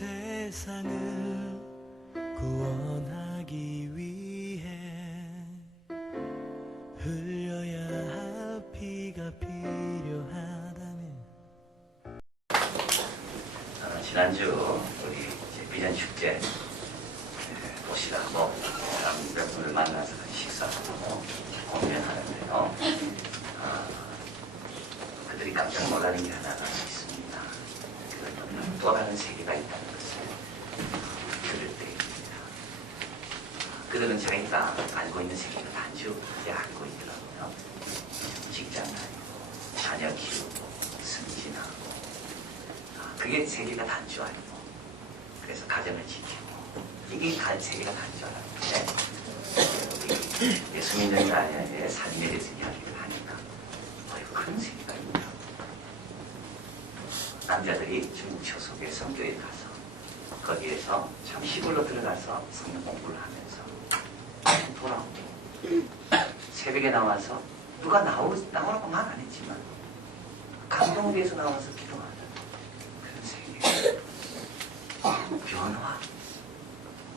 세상을 구원하기 위해 흘려야 할 피가 필요하다면. 지난주 우리 비전 축제 도시락하고 사람 몇 분을 만나서 식사하고 공연하는데요. 그들이 깜짝 놀라는 게 하나가 있습니다. 그건 또 다른 세계가 있다는 것을 들을 때입니다. 그들은 자기가 알고 있는 세계가 단주하게 알고 있더라고요. 직장 다니고 자녀 키우고 승진하고 그게 세계가 단주 아니고, 그래서 가정을 지키고 이게 세계가 단주 아닌데 예수 믿는 자의 삶에 대해서 이야기를 하니까 그런 세계가 있냐. 남자들이 중국 처속의 성교에 가서 거기에서 참 시골로 들어가서 성경 공부를 하면서 돌아오고 새벽에 나와서 누가 나오라고 말 안 했지만 감동돼서 나와서 기도하는 그런 세계.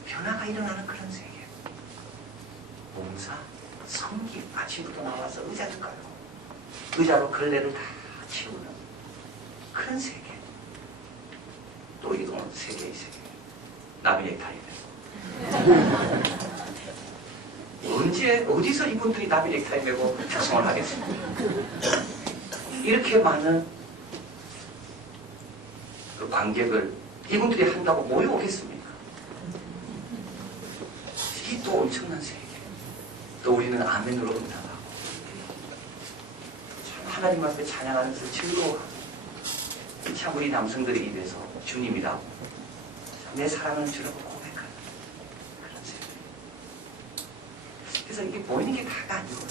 변화가 일어나는 그런 세계. 봉사, 성기, 아침부터 나와서 의자를 깔고 의자로 걸레를 다 치우는 그런 세계. 또 이동은 세계의 세계. 나비 넥타이 메고 언제 어디서 이분들이 나비 넥타이 메고 특성을 하겠습니까? 이렇게 많은 그 관객을 이분들이 한다고 모여오겠습니까? 이게 또 엄청난 세계. 또 우리는 아멘으로 응답하고 하나님 앞에 찬양하면서 즐거워하고 참 우리 남성들의 입에서 주님이라고 내 사랑을 주라고 고백하는 그런 세계. 그래서 이게 보이는 게 다가 아니고요.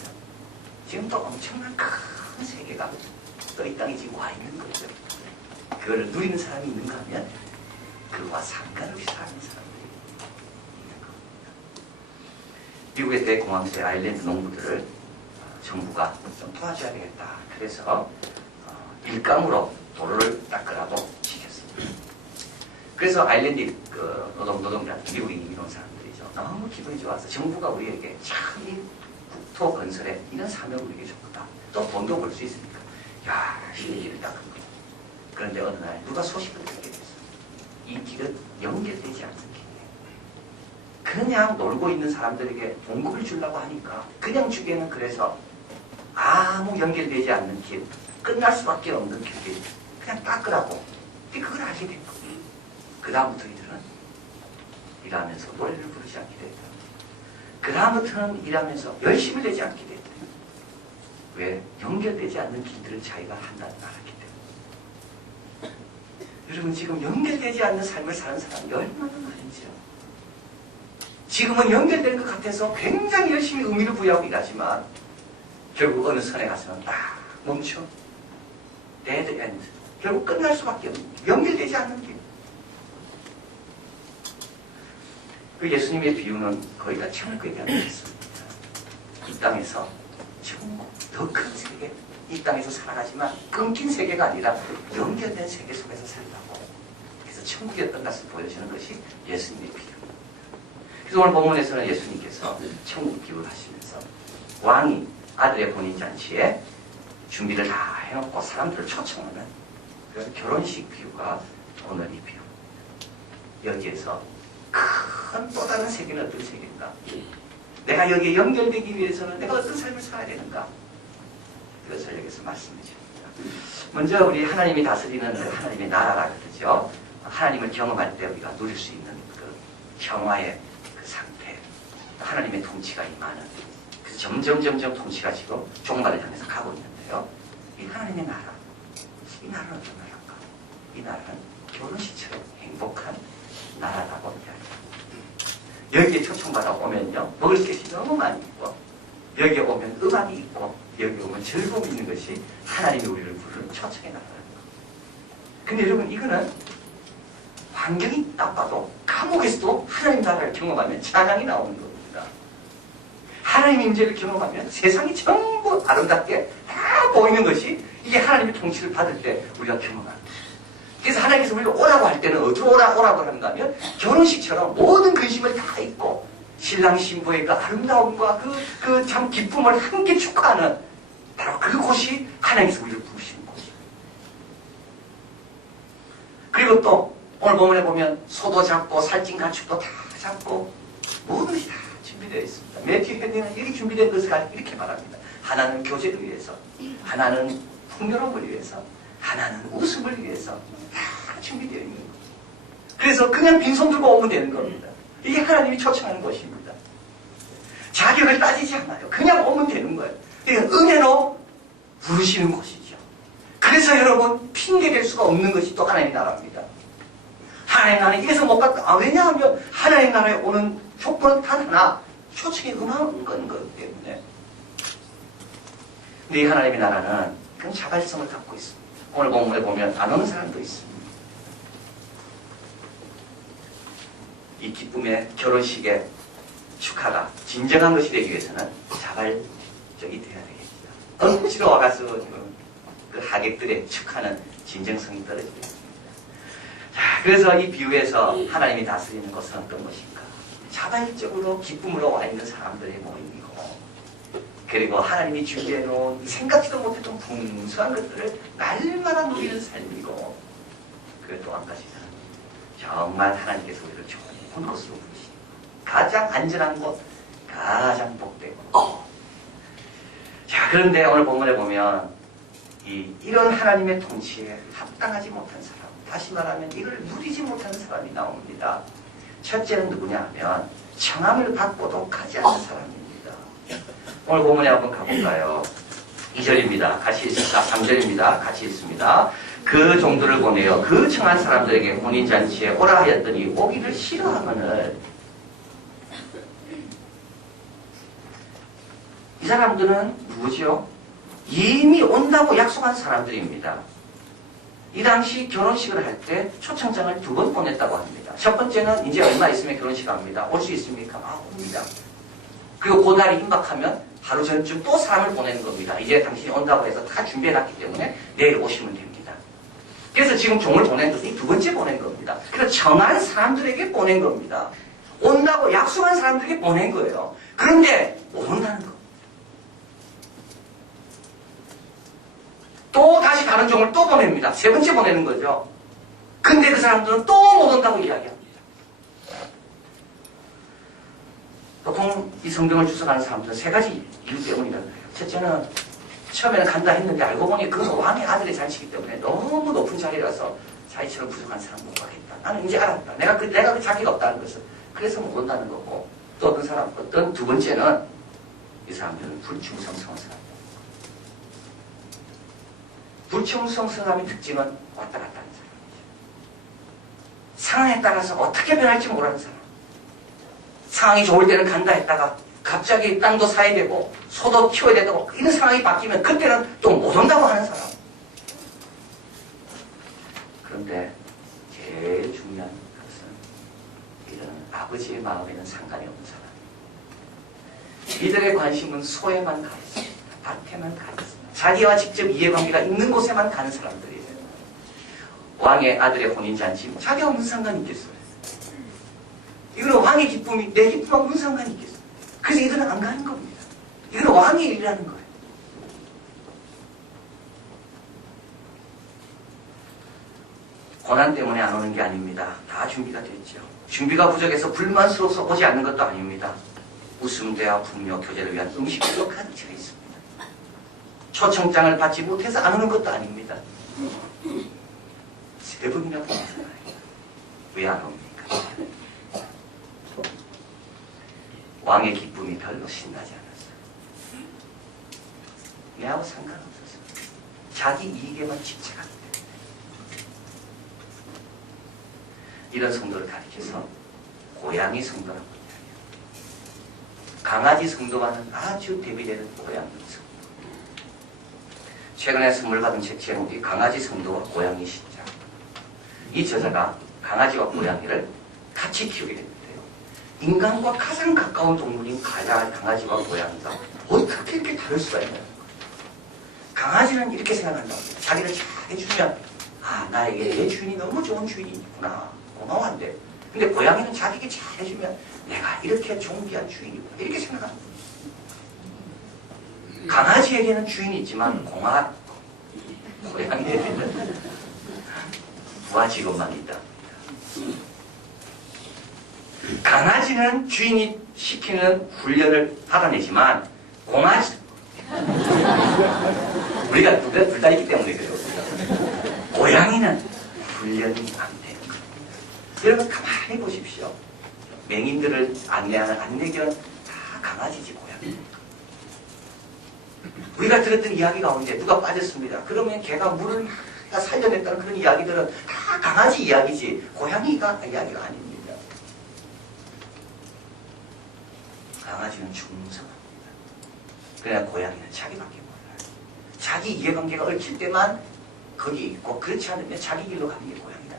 지금 또 엄청난 큰 세계가 또 이 땅에 지금 와 있는 거죠. 그거를 누리는 사람이 있는가 하면 그와 상관없이 사는 사람들이 있는 겁니다. 미국의 대공황세 아일랜드 농부들을 정부가 좀 도와줘야 되겠다. 그래서 일감으로 도로를 닦으라고 시켰습니다. 그래서 아일랜드 노동자, 미국에 이민 온 사람들이죠. 너무 기분이 좋아서 정부가 우리에게 참 이 국토 건설에 이런 사명을 우리에게 줬다. 또 돈도 벌 수 있으니까. 야, 이 길을 닦은 거. 그런데 어느 날 누가 소식을 듣게 됐어요. 이 길은 연결되지 않는 길이에요. 그냥 놀고 있는 사람들에게 봉급을 주려고 하니까 그냥 주기에는 그래서 아무 연결되지 않는 길, 끝날 수밖에 없는 길, 그냥 닦으라고. 그걸 알게 된 거예요. 그 다음부터 이들은 일하면서 노래를 부르지 않게 됐다. 그 다음부터는 일하면서 열심히 내지 않게 됐다. 왜? 연결되지 않는 길들을 자기가 한다는 걸 알았기 때문에. 여러분, 지금 연결되지 않는 삶을 사는 사람이 얼마나 많은지요. 지금은 연결된 것 같아서 굉장히 열심히 의미를 부여하고 일하지만 결국 어느 선에 가서는 딱 멈춰. 데드 엔드. 결국 끝날 수밖에 없는 연결되지 않는 길. 그 예수님의 비유는 거의 다 천국에 대한 비유입니다. 이 땅에서 천국, 더 큰 세계, 이 땅에서 살아가지만 끊긴 세계가 아니라 연결된 세계 속에서 살다고. 그래서 천국이었던 것을 보여주는 것이 예수님의 비유입니다. 그래서 오늘 본문에서는 예수님께서 천국 비유를 하시면서 왕이 아들의 혼인잔치에 준비를 다 해놓고 사람들을 초청하는 그런 결혼식 비유가 오늘 이 비유입니다. 여기에서 큰 또 다른 세계는 어떤 세계인가? 내가 여기에 연결되기 위해서는 내가 어떤 삶을 살아야 되는가? 그것을 여기서 말씀해 줍니다. 먼저 우리 하나님이 다스리는 하나님의 나라라 그러죠. 하나님을 경험할 때 우리가 누릴 수 있는 그 평화의 그 상태, 하나님의 통치가 임하는, 그래서 점점 통치가 지금 종말을 향해서 가고 있는데요. 이 하나님의 나라, 이 나라는 어떤 나라인가? 이 나라는 결혼식처럼 행복한 나라라고 이야기합니다. 여기에 초청받아 오면요, 먹을 것이 너무 많이 있고, 여기에 오면 음악이 있고, 여기 오면 즐거움이 있는 것이 하나님이 우리를 부르는 초청의 나라라는 겁니다. 근데 여러분, 이거는 환경이 나빠도 감옥에서도 하나님 나라를 경험하면 찬양이 나오는 겁니다. 하나님의 임재를 경험하면 세상이 전부 아름답게 다 보이는 것이 이게 하나님의 통치를 받을 때 우리가 경험하는 거예요. 그래서 하나님께서 우리를 오라고 할 때는 어디로 오라고 하는가 하면 결혼식처럼 모든 근심을 다 잊고 신랑 신부의 그 아름다움과 그 참 기쁨을 함께 축하하는 바로 그곳이 하나님께서 우리를 부르시는 곳이에요. 그리고 또 오늘 본문에 보면 소도 잡고 살찐 가축도 다 잡고 모든 것이 다 준비되어 있습니다. 매튜 헨리는 이렇게 준비된 것을 이렇게 말합니다. 하나는 교제를 위해서, 하나는 풍요로움을 위해서, 하나는 웃음을 위해서 다 준비되어 있는 거예요. 그래서 그냥 빈손 들고 오면 되는 겁니다. 이게 하나님이 초청하는 것입니다. 자격을 따지지 않아요. 그냥 오면 되는 거예요. 그러니까 은혜로 부르시는 것이죠. 그래서 여러분 핑계댈 수가 없는 것이 또 하나님의 나라입니다. 하나님 나라에 이래서 못 갔다. 왜냐하면 하나님 나라에 오는 조건은 단 하나, 초청에 응하는 건 거기 때문에. 근데 이 하나님의 나라는 그런 자발성을 갖고 있습니다. 오늘 본문에 보면 안 오는 사람도 있습니다. 이 기쁨의 결혼식의 축하가 진정한 것이 되기 위해서는 자발적이 되어야 되겠죠. 억지로 와가서 그 하객들의 축하는 진정성이 떨어지겠습니다. 자, 그래서 이 비유에서 하나님이 다스리는 것은 어떤 것인가? 자발적으로 기쁨으로 와 있는 사람들의 모임이고, 그리고 하나님이 준비해놓은 생각지도 못했던 풍성한 것들을 날마다 누리는 삶이고, 그리고 또 한 가지는 정말 하나님께서 우리를 좋은 곳으로 부르시고 가장 안전한 곳, 가장 복되고. 자, 그런데 오늘 본문에 보면 이런 하나님의 통치에 합당하지 못한 사람, 다시 말하면 이걸 누리지 못하는 사람이 나옵니다. 첫째는 누구냐 하면 청함을 받고도 가지 않는 사람입니다. 오늘 본문에 한번 가볼까요? 2절입니다. 같이 읽습니다. 3절입니다. 같이 읽습니다. 그 종들을 보내어 그 청한 사람들에게 혼인잔치에 오라 하였더니 오기를 싫어하거늘. 이 사람들은 누구죠? 이미 온다고 약속한 사람들입니다. 이 당시 결혼식을 할 때 초청장을 2번 보냈다고 합니다. 첫 번째는 이제 얼마 있으면 결혼식 합니다. 올 수 있습니까? 옵니다. 그리고 그날이 임박하면 하루 전쯤 또 사람을 보내는 겁니다. 이제 당신이 온다고 해서 다 준비해놨기 때문에 내일 오시면 됩니다. 그래서 지금 종을 보낸 것이 2번째 보낸 겁니다. 그래서 청한 사람들에게 보낸 겁니다. 온다고 약속한 사람들에게 보낸 거예요. 그런데 못 온다는 겁니다. 또 다시 다른 종을 또 보냅니다. 3번째 보내는 거죠. 근데 그 사람들은 또 못 온다고 이야기합니다. 보통 이 성경을 주석하는 사람들은 3가지 이유 때문이라고 해요. 첫째는 처음에는 간다 했는데 알고 보니 그건 왕의 아들의 잔치이기 때문에 너무 높은 자리라서 자기처럼 부족한 사람 못 가겠다. 나는 이제 알았다. 내가 그 자기가 없다는 것을. 그래서 못 온다는 거고. 또 어떤 사람, 어떤 2번째는 이 사람들은 불충성스러운 사람. 불충성스러움의 특징은 왔다 갔다 하는 사람이죠. 상황에 따라서 어떻게 변할지 모르는 사람. 상황이 좋을 때는 간다 했다가 갑자기 땅도 사야 되고 소도 키워야 된다고 이런 상황이 바뀌면 그때는 또 못 온다고 하는 사람. 그런데 제일 중요한 것은 이런 아버지의 마음에는 상관이 없는 사람. 이들의 관심은 소에만 가 있습니다. 밭에만 가 있습니다. 자기와 직접 이해관계가 있는 곳에만 가는 사람들이에요. 왕의 아들의 혼인잔치, 자기가 무슨 상관이 있겠어요? 이거는 왕의 기쁨이 내 기쁨하고 무슨 상관이 있겠어요? 그래서 이들은 안 가는 겁니다. 이거는 왕의 일이라는 거예요. 고난 때문에 안 오는 게 아닙니다. 다 준비가 됐죠. 준비가 부족해서 불만스러워서 오지 않는 것도 아닙니다. 웃음, 대화, 풍요, 교제를 위한 음식들로 가득 차 있습니다. 초청장을 받지 못해서 안 오는 것도 아닙니다. 3번이나 보냈잖아요. 왜 안 옵니까? 왕의 기쁨이 별로 신나지 않았어요. 내하고 상관없었어요. 자기 이익에만 집착합니다. 이런 성도를 가리켜서 고양이 성도라고 합니다. 강아지 성도와는 아주 대비되는 고양이 성도. 최근에 선물 받은 책 제목이 강아지 성도와 고양이 신자. 이 저자가 강아지와 고양이를 같이 키우게 됐는데요. 인간과 가장 가까운 동물인 강아지와 고양이가 어떻게 이렇게 다를 수가 있나요? 강아지는 이렇게 생각한다고 합니다. 자기를 잘 해주면 아, 나에게 내 주인이 너무 좋은 주인이구나. 고마워한데. 근데 고양이는 자기에게 잘해주면 내가 이렇게 존귀한 주인이구나. 이렇게 생각합니다. 강아지에게는 주인이 있지만 고양이에게는 부하 직원만 있다. 강아지는 주인이 시키는 훈련을 받아내지만 공아지 우리가 둘 다 있기 때문에 그래요. 고양이는 훈련이 안 되는 거예요. 여러분 가만히 보십시오. 맹인들을 안내하는 안내견 다 강아지지 고양이. 우리가 들었던 이야기 가운데 누가 빠졌습니다. 그러면 걔가 물을 막 살려냈다는 그런 이야기들은 다 강아지 이야기지 고양이가 이야기가 아닙니다. 강아지는 충성합니다. 그러나 고양이는 자기밖에 몰라요. 자기 이해관계가 얽힐 때만 거기 있고 그렇지 않으면 자기 길로 가는 게 고양이다.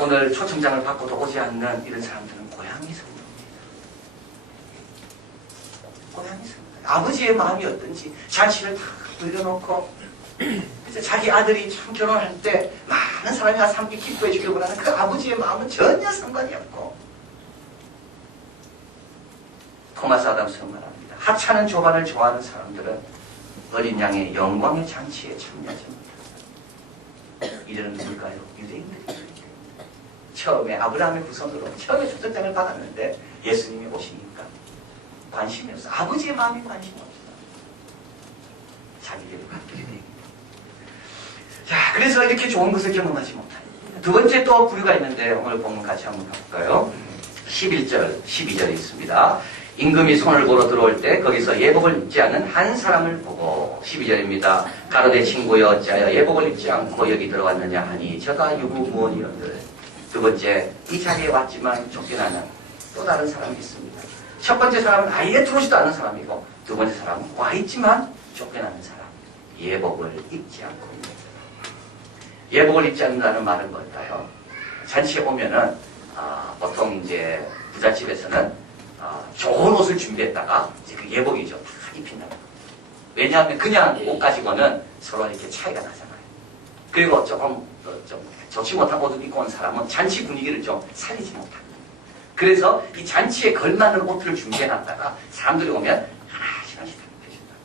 오늘 초청장을 받고도 오지 않는 이런 사람들은 고양이 성도입니다. 고양이 성도. 아버지의 마음이 어떤지 잔치를 다 돌려놓고 그래서 자기 아들이 참 결혼할 때 많은 사람이 와서 함께 기뻐해 주려고 하는 그 아버지의 마음은 전혀 상관이 없고 토마스 아담스는 말합니다. 하찮은 조반을 좋아하는 사람들은 어린 양의 영광의 잔치에 참여하지 못한다. 이들은 누굴까요? 유대인들이에요. 처음에 아브라함의 후손으로 처음에 초청장을 받았는데 예수님이 오시니까 관심이 없어. 아버지의 마음이 관심이 없어. 자기들이 받게 됩니다. 자, 그래서 이렇게 좋은 것을 경험하지 못합니다. 두 번째 또 부류가 있는데 오늘 본문 같이 한번 볼까요? 11절, 12절에 있습니다. 임금이 손을 보러 들어올 때 거기서 예복을 입지 않은 한 사람을 보고 12절입니다. 가로대 친구여 어찌하여 예복을 입지 않고 여기 들어왔느냐 하니 저가 유부무원이었들. 두 번째, 이 자리에 왔지만 쫓겨나는 또 다른 사람이 있습니다. 첫 번째 사람은 아예 들어오지도 않은 사람이고 두 번째 사람은 와 있지만 쫓겨나는 사람. 예복을 입지 않고 있는 사람. 예복을 입지 않는다는 말은 뭘까요? 잔치에 오면은 보통 이제 부잣집에서는 좋은 옷을 준비했다가 이제 그 예복이죠. 다 입힌다고. 왜냐하면 그냥 옷 가지고는 서로 이렇게 차이가 나잖아요. 그리고 조금 좀 좋지 못한 옷을 입고 온 사람은 잔치 분위기를 좀 살리지 못합니다. 그래서 이 잔치에 걸맞는 옷을 준비해놨다가 사람들이 오면 하나씩 하나씩 다 입혀준다고.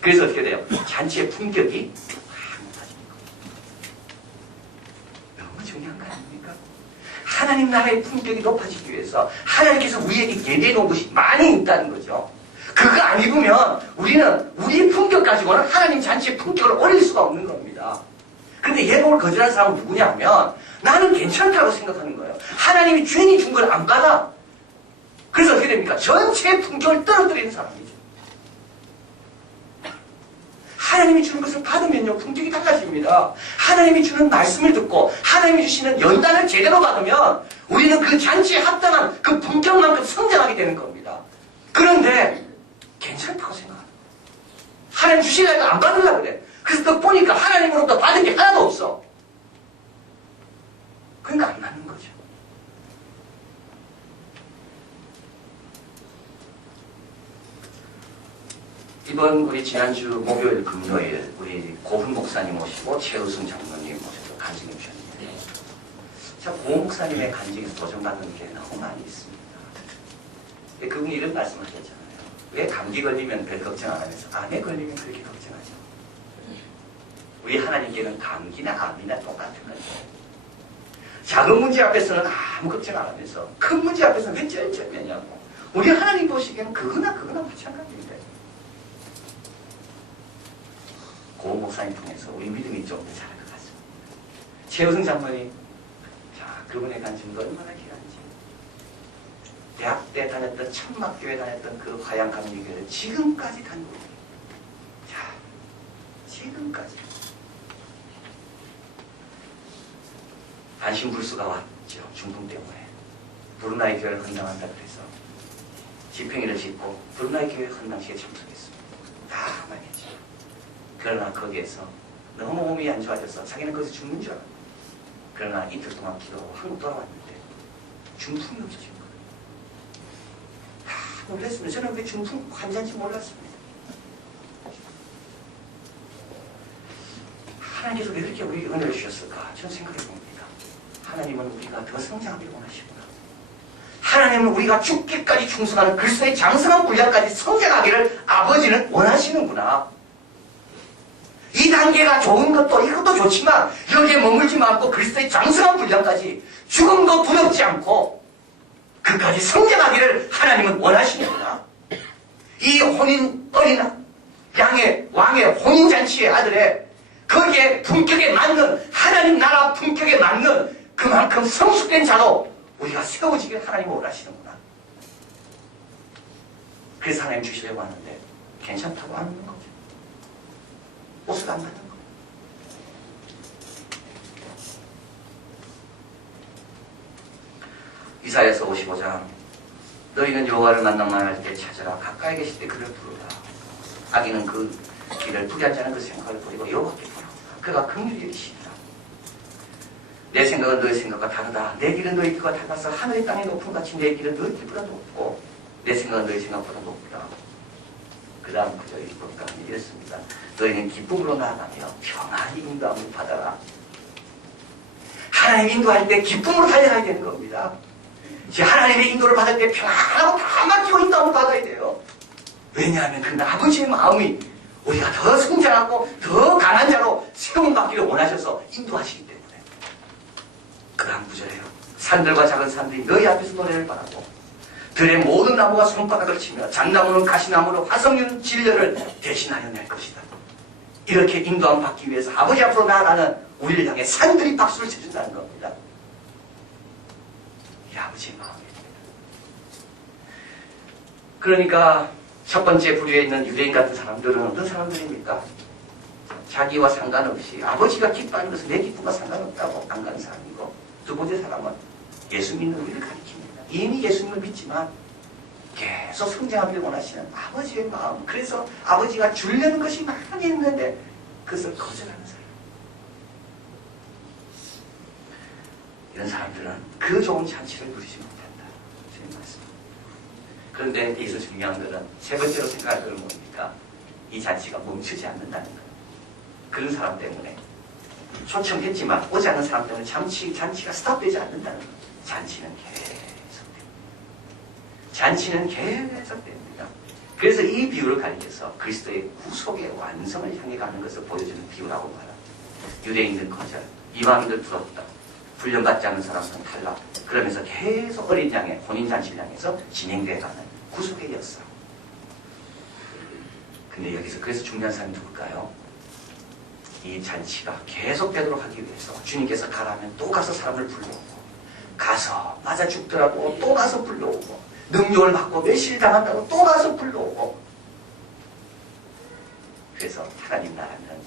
그래서 어떻게 돼요? 잔치의 품격이 확 높아지는 거예요. 너무 중요한 거 아닙니까? 하나님 나라의 품격이 높아지기 위해서 하나님께서 우리에게 예대해 놓은 것이 많이 있다는 거죠. 그거 안 입으면 우리는 우리의 품격 가지고는 하나님 잔치의 품격을 올릴 수가 없는 겁니다. 근데 예복을 거절한 사람은 누구냐 하면 나는 괜찮다고 생각하는 거예요. 하나님이 주인이 준 걸 안 받아. 그래서 어떻게 됩니까? 전체의 품격을 떨어뜨리는 사람이죠. 하나님이 주는 것을 받으면요 품격이 달라집니다. 하나님이 주는 말씀을 듣고 하나님이 주시는 연단을 제대로 받으면 우리는 그 잔치에 합당한 그 품격만큼 성장하게 되는 겁니다. 그런데 괜찮다고 생각합니다. 하나님 주시려고 안 받으려고 그래. 그래서 또 보니까 하나님으로부터 받은 게 하나도 없어. 그러니까 안 맞는 거죠. 이번 우리 지난주 목요일 금요일 우리 고훈 목사님 모시고 최우승 장로님 모셔서 간증해 주셨는데 자, 고훈 목사님의 간증에서 도전받는 게 너무 많이 있습니다. 그분이 이런 말씀하셨잖아요. 왜 감기 걸리면 별 걱정 안 하면서 암에 걸리면 그렇게 걱정하죠. 우리 하나님께는 감기나 암이나 똑같은 거죠. 작은 문제 앞에서는 아무 걱정 안 하면서 큰 문제 앞에서는 왜 쩔쩔매냐고. 우리 하나님 보시기에는 그거나 마찬가지인데. 고은 목사님 통해서 우리 믿음이 좀 더 자랄 것 같습니다. 최우승 장로님, 자, 그분의 간증도 얼마나 귀한지. 대학 때 다녔던 천막교회 다녔던 그 화양감리교회를 지금까지 다니고 있습니다. 자, 지금까지. 반신불수가 왔죠. 중풍 때문에. 브루나이 교회를 헌당한다 그래서 집행일을 짓고 브루나이 교회 헌당식에 참석했습니다. 다 말했죠. 그러나 거기에서 너무 몸이 안 좋아져서 자기는 거기서 죽는 줄 알았고 그러나 이틀 동안 기도하고 한국 돌아왔는데 중풍이 없어진 거예요. 다 놀랐습니다. 저는 왜 중풍 환자인지 몰랐습니다. 하나님께서 왜 이렇게 우리에게 은혜를 주셨을까? 저는 생각해 봅니다. 하나님은 우리가 더 성장하기를 원하시구나. 하나님은 우리가 죽기까지 충성하는 그리스도의 장성한 분량까지 성장하기를 아버지는 원하시는구나. 이 단계가 좋은 것도 이것도 좋지만 여기에 머물지 말고 그리스도의 장성한 분량까지 죽음도 두렵지 않고 그까지 성장하기를 하나님은 원하시는구나. 이 혼인 어린 왕의 혼인잔치의 아들의 거기에 품격에 맞는 하나님 나라 품격에 맞는 그만큼 성숙된 자로 우리가 세워지길 하나님은 원하시는구나. 그래서 하나님 주시려고 하는데 괜찮다고 안 하는 거죠. 옷을 안 받는 거예요. 이사야서 55장 너희는 여호와를 만나만 할 때 찾으라. 가까이 계실 때 그를 부르라. 악인은 그 길을 포기하지 않은 그 생각을 버리고 여호와께 돌아오라. 그가 긍휼히 여기시리라. 내 생각은 너희 생각과 다르다. 내 길은 너희 길과 달라서 하늘의 땅의 높음 같이 내 길은 너희 길보다 높고 내 생각은 너희 생각보다 높다. 그 다음 구절이 볼까 이랬습니다. 너희는 기쁨으로 나아가며 평안히 인도함을 받아라. 하나님 인도할 때 기쁨으로 달려가야 되는 겁니다. 하나님의 인도를 받을 때 평안하고 다 맡기고 인도함을 받아야 돼요. 왜냐하면 그는 아버지의 마음이 우리가 더 성장하고 더 강한 자로 세움받기를 원하셔서 인도하시기 때문에. 그 다음 구절에요. 산들과 작은 산들이 너희 앞에서 노래를 바라고 들의 모든 나무가 손바닥을 치며 잣나무는 가시나무로 화석류는 진려를 대신하여 낼 것이다. 이렇게 인도함 받기 위해서 아버지 앞으로 나아가는 우리를 향해 산들이 박수를 쳐준다는 겁니다. 이 아버지의 마음입니다. 그러니까 첫 번째 부류에 있는 유대인 같은 사람들은 어떤 사람들입니까? 자기와 상관없이 아버지가 기뻐하는 것은 내 기쁨과 상관없다고 안 가는 사람이고, 두 번째 사람은 예수 믿는 우리를 가리킵니다. 이미 예수님을 믿지만 계속 성장하기를 원하시는 아버지의 마음. 그래서 아버지가 주려는 것이 많이 있는데 그것을 거절하는 사람. 이런 사람들은 그 좋은 잔치를 누리지 못한다. 주님 말씀. 그런데 여기서 중요한 것은 세 번째로 생각할 것은 뭡니까? 이 잔치가 멈추지 않는다는 것. 그런 사람 때문에 초청했지만 오지 않는 사람 때문에 잔치가 스탑되지 않는다는 것. 잔치는 계속됩니다. 잔치는 계속됩니다. 그래서 이 비유를 가리켜서 그리스도의 구속의 완성을 향해 가는 것을 보여주는 비유라고 말합니다. 유대인들 거절, 이방인들 부럽다, 훈련받지 않은 사람들은 탈락. 그러면서 계속 어린 양의 혼인잔치를 향해서 진행되어가는 구속의 역사. 근데 여기서 그래서 중요한 사람이 누굴까요? 이 잔치가 계속되도록 하기 위해서 주님께서 가라면 또 가서 사람을 불러오고, 가서 맞아 죽더라도 또 가서 불러오고, 능욕을 받고 멸시를 당한다고 또 가서 불러오고. 그래서 하나님 나라는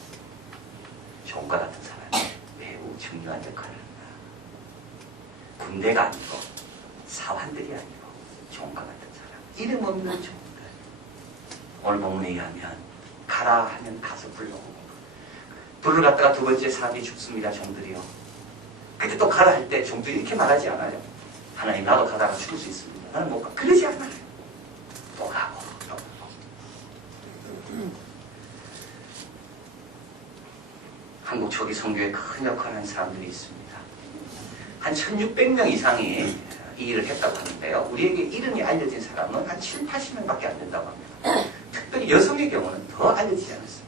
종과 같은 사람이 매우 중요한 역할을 합니다. 군대가 아니고 사환들이 아니고 종과 같은 사람, 이름 없는 종들. 오늘 본문에 의하면 가라 하면 가서 불러오고, 불을 갖다가 두 번째 사람이 죽습니다. 종들이요. 그때 또 가라 할 때 종들이 이렇게 말하지 않아요. 하나님 나도 가다가 죽을 수 있습니다. 나는 못 가. 그러지 않아요. 또 가고 또 가고. 한국 초기 선교에 큰 역할을 한 사람들이 있습니다. 한 1600명 이상이 이 일을 했다고 하는데요. 우리에게 이름이 알려진 사람은 한 7, 80명밖에 안 된다고 합니다. 특별히 여성의 경우는 더 알려지지 않았습니다.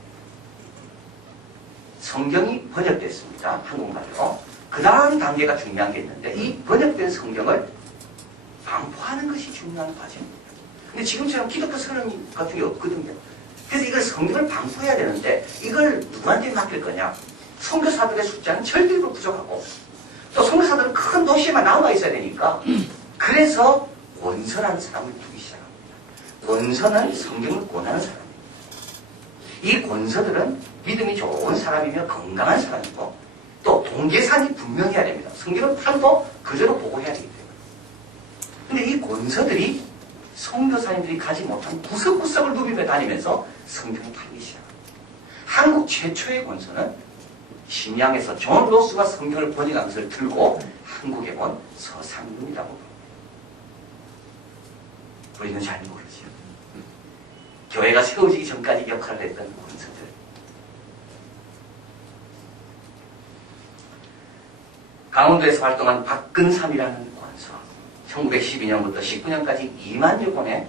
성경이 번역됐습니다. 한국말로. 그 다음 단계가 중요한 게 있는데 이 번역된 성경을 방포하는 것이 중요한 과정입니다. 근데 지금처럼 기독교 선언 같은 게 없거든요. 그래서 이걸 성경을 방포해야 되는데 이걸 누구한테 맡길 거냐? 선교사들의 숫자는 절대로 부족하고 또 선교사들은 큰 도시에만 남아 있어야 되니까 그래서 원서라는 사람을 두기 시작합니다. 원서는 성경을 권하는 사람입니다. 이 권서들은 믿음이 좋은 사람이며 건강한 사람이고 또 동계산이 분명해야 됩니다. 성경을 팔고 그대로 보고해야 되기 때문에. 근데 이 권서들이 선교사님들이 가지 못한 구석구석을 누비며 다니면서 성경을 팔기 시작합니다. 한국 최초의 권서는 심양에서 존 로스가 성경을 번역한 것을 들고 한국에 온 서상윤이라고 합니다. 우리는 잘 모르죠. 교회가 세워지기 전까지 역할을 했던 권서들. 강원도에서 활동한 박근삼이라는 권서, 1912년부터 19년까지 2만여 권의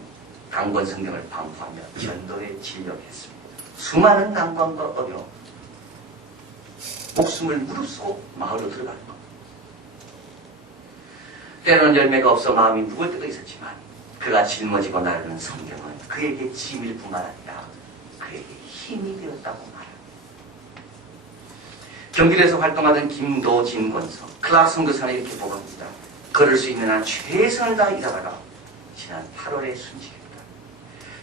강권 성경을 방부하며 전도에 진력했습니다. 수많은 난관과 어려움, 목숨을 무릅쓰고 마을로 들어가는 겁니다. 때로는 열매가 없어 마음이 무거울 때도 있었지만 그가 짊어지고 나르는 성경은 그에게 짐일 뿐만 아니라 그에게 힘이 되었다고 말합니다. 경기도에서 활동하던 김도진 권서, 클락 선교사는 이렇게 보갑니다. 걸을 수 있는 한 최선을 다해 일하다가 지난 8월에 순직했다.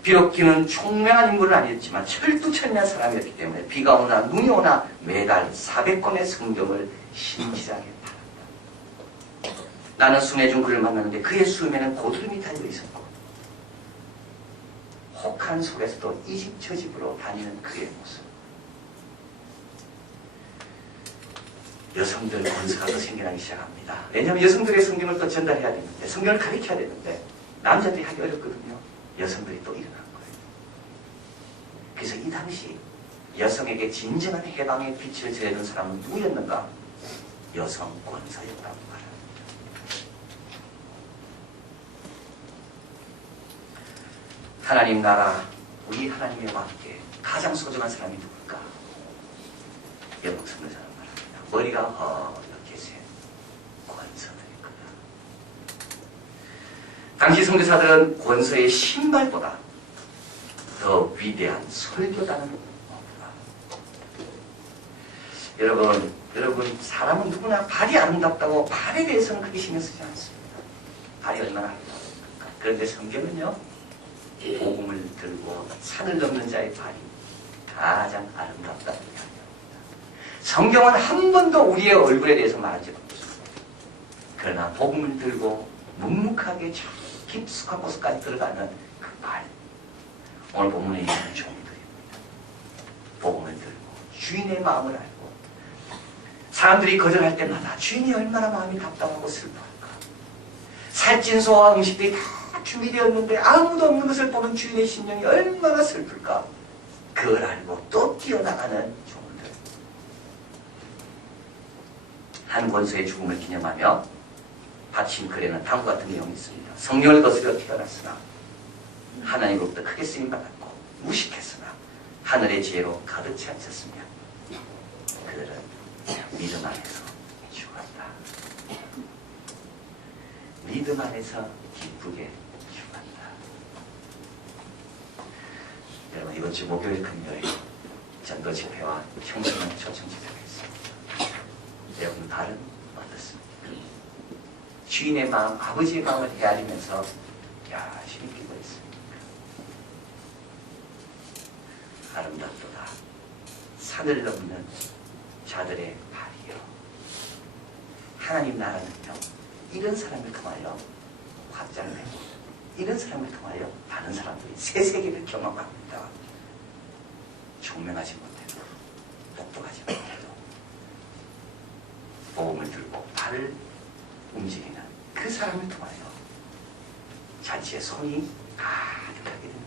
비록 그는 총명한 인물은 아니었지만 철두철미한 사람이었기 때문에 비가 오나 눈이 오나 매달 400권의 성경을 신실하게 팔았다. 나는 순회중 그를 만났는데 그의 수염에는 고드름이 달려 있었고 혹한 속에서도 이 집 저 집으로 다니는 그의 모습. 여성들 권세가 더 생겨나기 시작합니다. 왜냐하면 여성들의 성경을 또 전달해야 되는데, 성경을 가르쳐야 되는데 남자들이 하기 어렵거든요. 여성들이 또 일어난 거예요. 그래서 이 당시 여성에게 진정한 해방의 빛을 제해준 사람은 누구였는가? 여성 권사였다고 말합니다. 하나님 나라, 우리 하나님의 왕께 가장 소중한 사람이 누굴까? 여성 선교사는 말합니다. 머리가 허옇게 센 권서들일 거다. 당시 선교사들은 권서의 신발보다 더 위대한 설교다는 겁니다. 여러분 사람은 누구나 발이 아름답다고 발에 대해서는 크게 신경 쓰지 않습니다. 발이 얼마나 아름다울까. 그런데 성경은요, 복음을 들고 산을 넘는 자의 발이 가장 아름답다는 이야기입니다. 성경은 한 번도 우리의 얼굴에 대해서 말하지 않습니다. 그러나 복음을 들고 묵묵하게 저 깊숙한 곳까지 들어가는 그 발, 오늘 본문에 있는 종들입니다. 복음을 들고 주인의 마음을 알고 사람들이 거절할 때마다 주인이 얼마나 마음이 답답하고 슬퍼할까. 살찐 소와 음식들이 다 준비되었는데 아무도 없는 것을 보는 주인의 심령이 얼마나 슬플까. 그걸 알고 또 뛰어나가는 종들. 한 권서의 죽음을 기념하며 받침 글에는 다음과 같은 내용이 있습니다. 성령을 거스려 태어났으나 하나님으로부터 크게 쓰임받았고 무식했으나 하늘의 지혜로 가득 차 있었으며 그들은 믿음 안에서 죽었다. 믿음 안에서 기쁘게 죽었다. 여러분, 이번 주 목요일 금요일 전도 집회와 청소년 초청 집회가 있습니다. 여러분 발은 어떻습니까? 주인의 마음, 아버지의 마음을 헤아리면서 열심히 끼고 있습니까? 아름답도다. 산을 넘는 자들의 발이요. 하나님 나라는요, 이런 사람을 통하여 확장되고 이런 사람을 통하여 다른 사람들이 새 세계를 경험합니다. 총명하지 못해도 똑똑하지 못해도 복음을 들고 발을 움직이는 그 사람을 통하여 잔치의 손이 가득하게 됩니다.